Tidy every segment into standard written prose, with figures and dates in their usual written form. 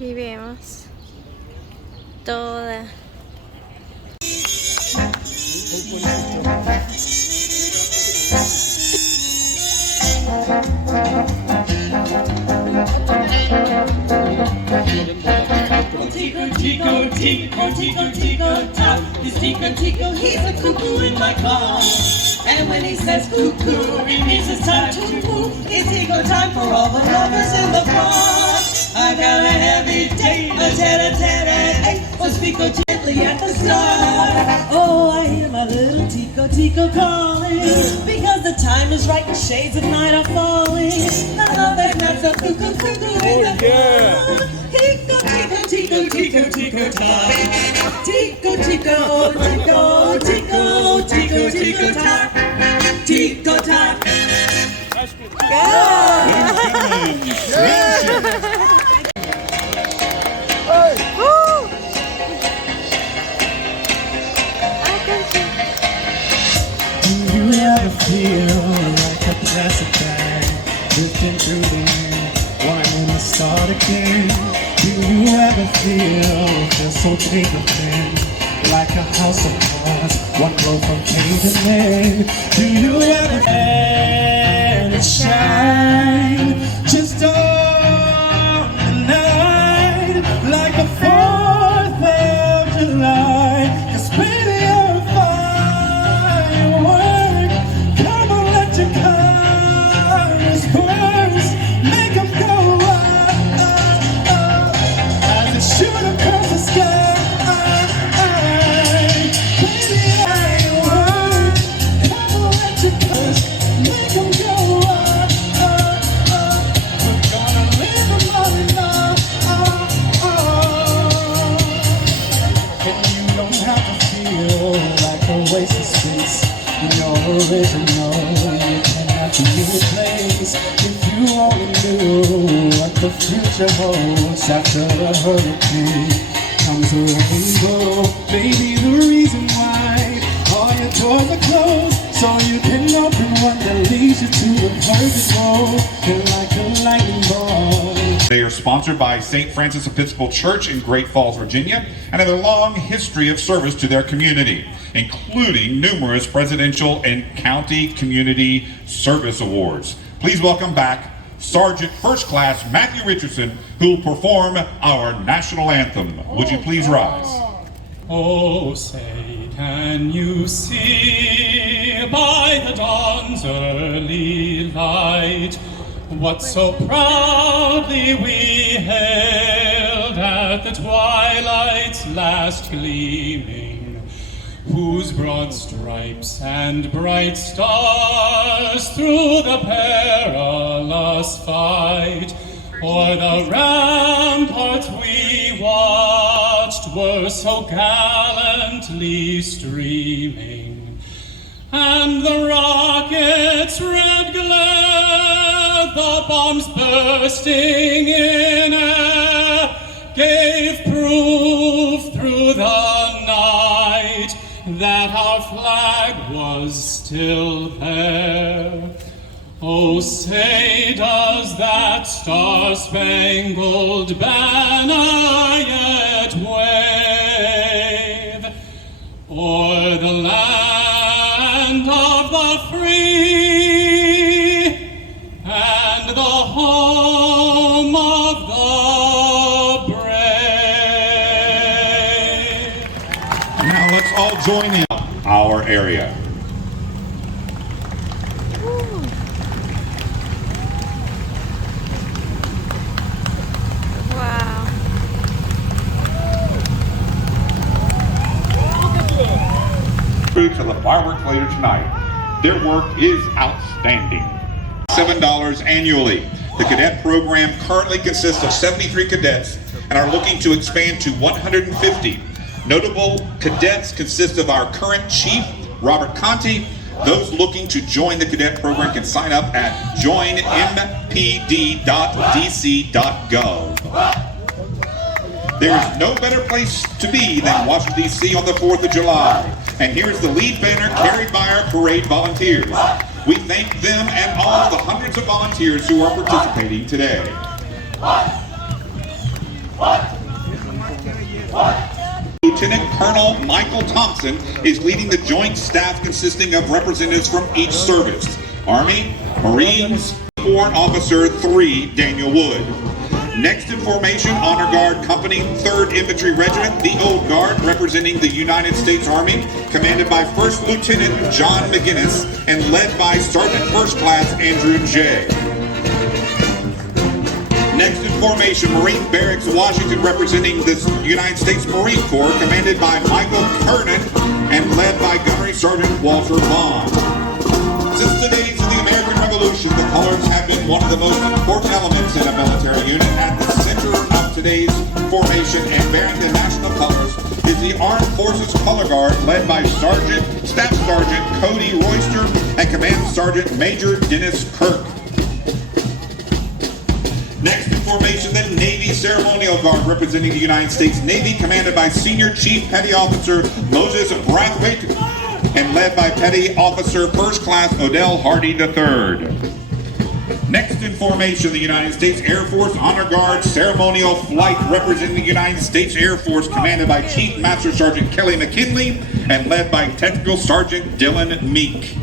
Aquí vemos toda. Tico, Tico, Tico, Tico, Top. This Tico, Tico, he's a cuckoo in my car. And when he says cuckoo, it means it's time to move. It's Tico time for all the lovers in the bar. I got a heavy date, a tete-a-tete at 8. So speak gently at the start. Oh, I hear my little Tico, Tico calling. Because the time is right and shades of night are falling. I love that not so cuckoo, cuckoo in the bar. Tico, Tico, Tico, Tico, Tico time. Tico, Tico, Tico, Tico, Tico, Tico time. Tico time. Do you ever feel like a plastic bag drifting through the wind, wanting to start again? Do you ever feel so paper thin, like a house of cards, one blow from caving in? Do you ever let it shine just on the night, like a 4th of July? 'Cause baby, you're a firework. Come on, let your colors burst, make them go up, as it shoot across the sky. Baby, firework. Come on, let your colors make them go up. We're gonna live a moment now. And you don't have to feel like a waste of space. You're original, you can have to be replaced. If you only knew what the future holds after a hurricane comes a rainbow. Maybe the reason why all your doors are closed, so you can open one that leads you to the perfect road. And like a lightning bolt. They are sponsored by St. Francis Episcopal Church in Great Falls, Virginia, and have a long history of service to their community, including numerous presidential and county community service awards. Please welcome back Sergeant First Class Matthew Richardson, who will perform our national anthem. Would you please rise? Oh, say, can you see by the dawn's early light what so proudly we hailed at the twilight's last gleaming, whose broad stripes and bright stars through the perilous fight o'er the ramparts we watched were so gallantly streaming, and the rockets' red glare, the bombs bursting in air, gave proof through the night that our flag was still there. Oh, say, does that star-spangled banner yet wave o'er the land of the free and the home of the brave? Now let's all join in our area. Wow. To the fireworks later tonight. Their work is outstanding. $7 annually. The cadet program currently consists of 73 cadets and are looking to expand to 150. Notable cadets consist of our current chief, Robert Conti. Those looking to join the cadet program can sign up at joinmpd.dc.gov. There is no better place to be than Washington, D.C. on the 4th of July. And here's the lead banner carried by our parade volunteers. We thank them and all the hundreds of volunteers who are participating today. Colonel Michael Thompson is leading the joint staff consisting of representatives from each service. Army, Marines, Warrant Officer 3, Daniel Wood. Next in formation, Honor Guard Company, 3rd Infantry Regiment, the Old Guard, representing the United States Army, commanded by 1st Lieutenant John McGinnis and led by Sergeant First Class Andrew J. Next in formation, Marine Barracks, Washington, representing the United States Marine Corps, commanded by Michael Kernan and led by Gunnery Sergeant Walter Bond. Since the days of the American Revolution, the colors have been one of the most important elements in a military unit. At the center of today's formation and bearing the national colors is the Armed Forces Color Guard, led by Staff Sergeant Cody Royster and Command Sergeant Major Dennis Kirk. Next in formation, the Navy Ceremonial Guard, representing the United States Navy, commanded by Senior Chief Petty Officer Moses Brathwaite and led by Petty Officer First Class Odell Hardy III. Next in formation, the United States Air Force Honor Guard Ceremonial Flight, representing the United States Air Force, commanded by Chief Master Sergeant Kelly McKinley and led by Technical Sergeant Dylan Meek.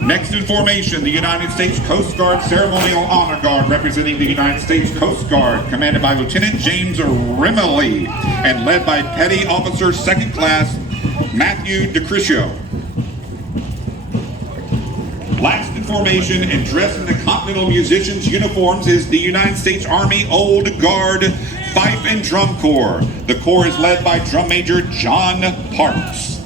Next in formation, the United States Coast Guard Ceremonial Honor Guard, representing the United States Coast Guard, commanded by Lieutenant James Rimley and led by Petty Officer 2nd Class Matthew DeCriscio. Last in formation and dressed in the Continental Musicians' uniforms is the United States Army Old Guard Fife and Drum Corps. The Corps is led by Drum Major John Parks.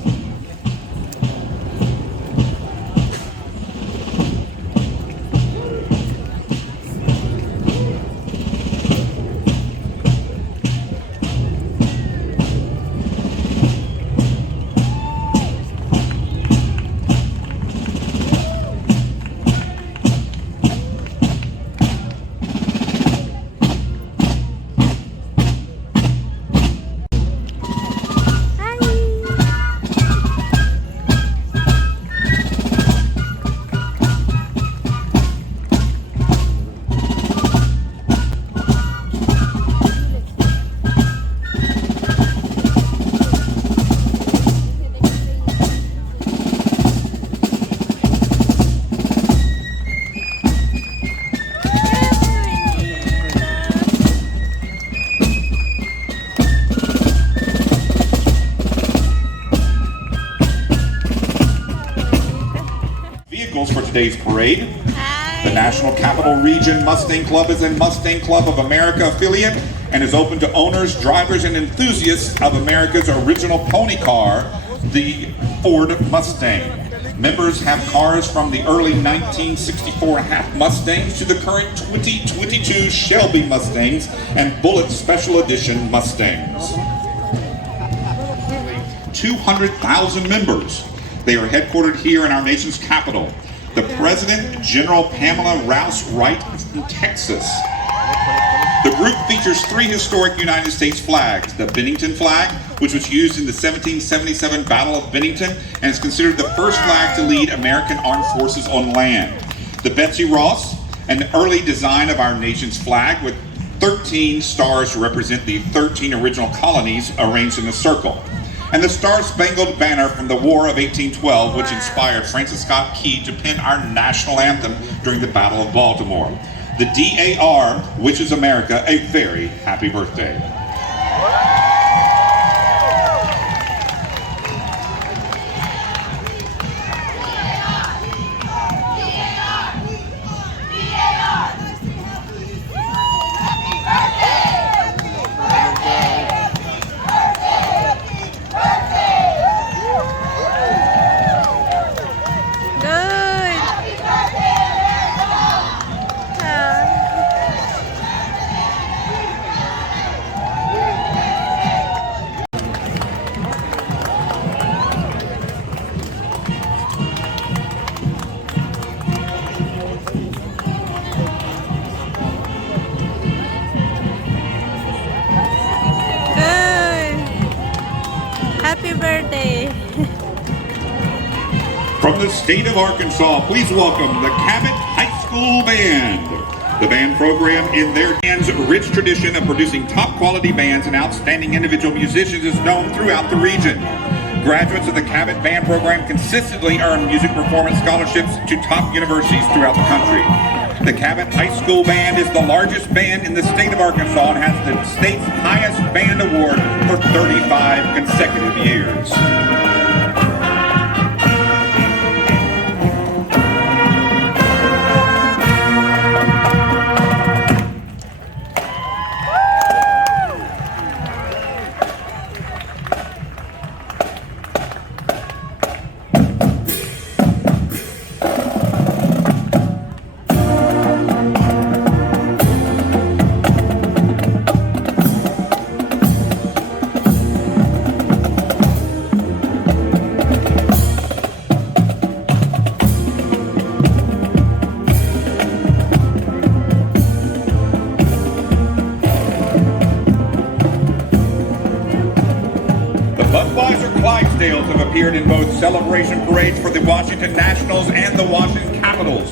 For today's parade. The National Capital Region Mustang Club is a Mustang Club of America affiliate and is open to owners, drivers, and enthusiasts of America's original pony car, the Ford Mustang. Members have cars from the early 1964 half Mustangs to the current 2022 Shelby Mustangs and Bullitt Special Edition Mustangs. 200,000 members. They are headquartered here in our nation's capital. The President, General Pamela Rouse Wright from Texas. The group features 3 historic United States flags. The Bennington flag, which was used in the 1777 Battle of Bennington and is considered the first flag to lead American armed forces on land. The Betsy Ross, an early design of our nation's flag with 13 stars to represent the 13 original colonies arranged in a circle. And the Star-Spangled Banner from the War of 1812, which inspired Francis Scott Key to pen our national anthem during the Battle of Baltimore. The DAR wishes America a very happy birthday. Happy birthday. From the state of Arkansas, please welcome the Cabot High School Band. The band program in their hands' rich tradition of producing top quality bands and outstanding individual musicians is known throughout the region. Graduates of the Cabot Band program consistently earn music performance scholarships to top universities throughout the country. The Cabot High School Band is the largest band in the state of Arkansas and has the state's highest band award for 35 consecutive years. Have appeared in both celebration parades for the Washington Nationals and the Washington Capitals.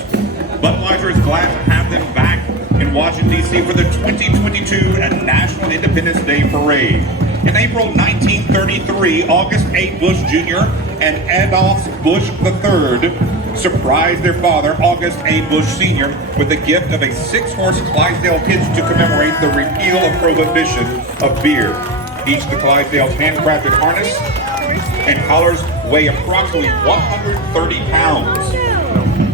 Budweiser is glad to have them back in Washington, D.C. for the 2022 National Independence Day Parade. In April 1933, August A. Bush Jr. and Adolph Bush III surprised their father, August A. Bush Sr., with a gift of a 6-horse Clydesdale hitch to commemorate the repeal of prohibition of beer. Each of the Clydesdale's handcrafted harness and collars weigh approximately 130 pounds.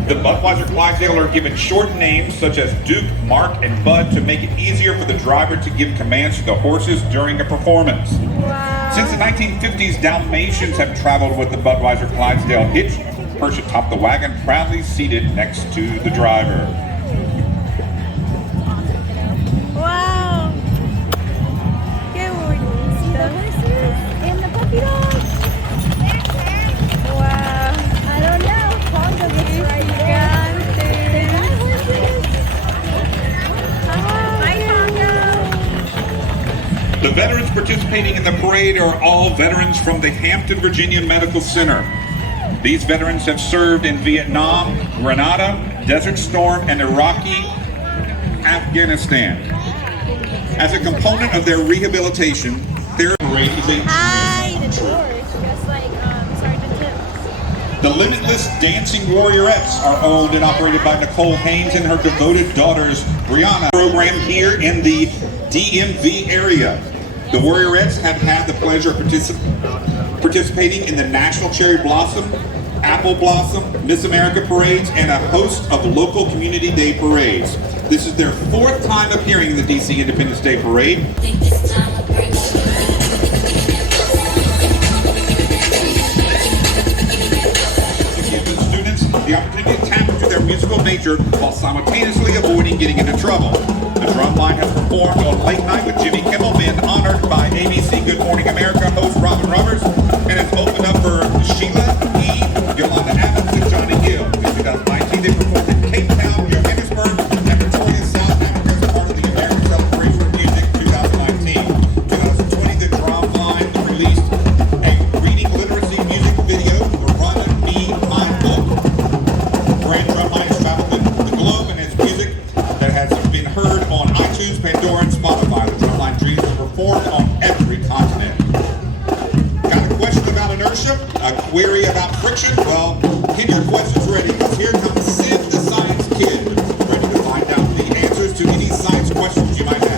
The Budweiser Clydesdale are given short names such as Duke, Mark, and Bud to make it easier for the driver to give commands to the horses during a performance. Since the 1950s, Dalmatians have traveled with the Budweiser Clydesdale hitch, perched atop the wagon, proudly seated next to the driver. Wow! Qué bonito. And the puppy dog. Wow! I don't know. Pongo gets right there. They got horses. Hi, Pongo. The veterans participating in the parade are all veterans from the Hampton, Virginia Medical Center. These veterans have served in Vietnam, Grenada, Desert Storm, and Iraqi Afghanistan. As a component of their rehabilitation, their parade is a Hi! The doors, just like Sergeant Tips. The Limitless Dancing Warriorettes are owned and operated by Nicole Haynes and her devoted daughters, Brianna. Program here in the DMV area. The Warriorettes have had the pleasure of participating in the National Cherry Blossom, Apple Blossom, Miss America parades, and a host of local Community Day parades. This is their 4th time appearing in the DC Independence Day Parade. The opportunity to tap into their musical nature while simultaneously avoiding getting into trouble. The Drumline has performed on Late Night with Jimmy Kimmel, been honored by ABC Good Morning America host Robin Roberts, and has opened up for Sheila E., Yolanda Adams, and Johnny Gill. In 2019, they performed in Cape Town, Johannesburg, and Pretoria, South Africa as part of the American Celebration of Music 2019. 2020, the Drumline released a reading literacy music video, Run Me My Book. Grand Drumline has traveled the globe and its music that has been heard on iTunes, Pandora, and Spotify. The Drumline Dreams are performed on every continent. Got a question about inertia? A query about friction? Well, get your questions ready, because here comes Sid the Science Kid, ready to find out the answers to any science questions you might have.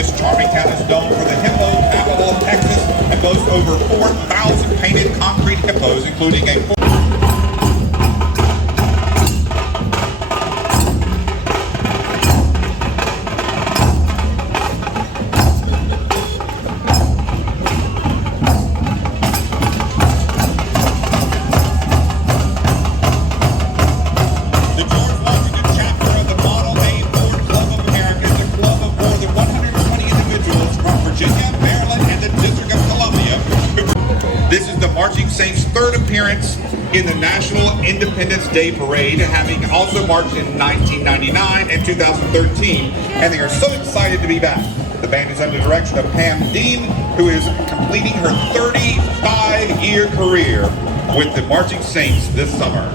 This charming town is known for the hippo capital of Texas and boasts over 4,000 painted concrete hippos, including a third appearance in the National Independence Day Parade, having also marched in 1999 and 2013, and they are so excited to be back. The band is under the direction of Pam Dean, who is completing her 35-year career with the Marching Saints this summer.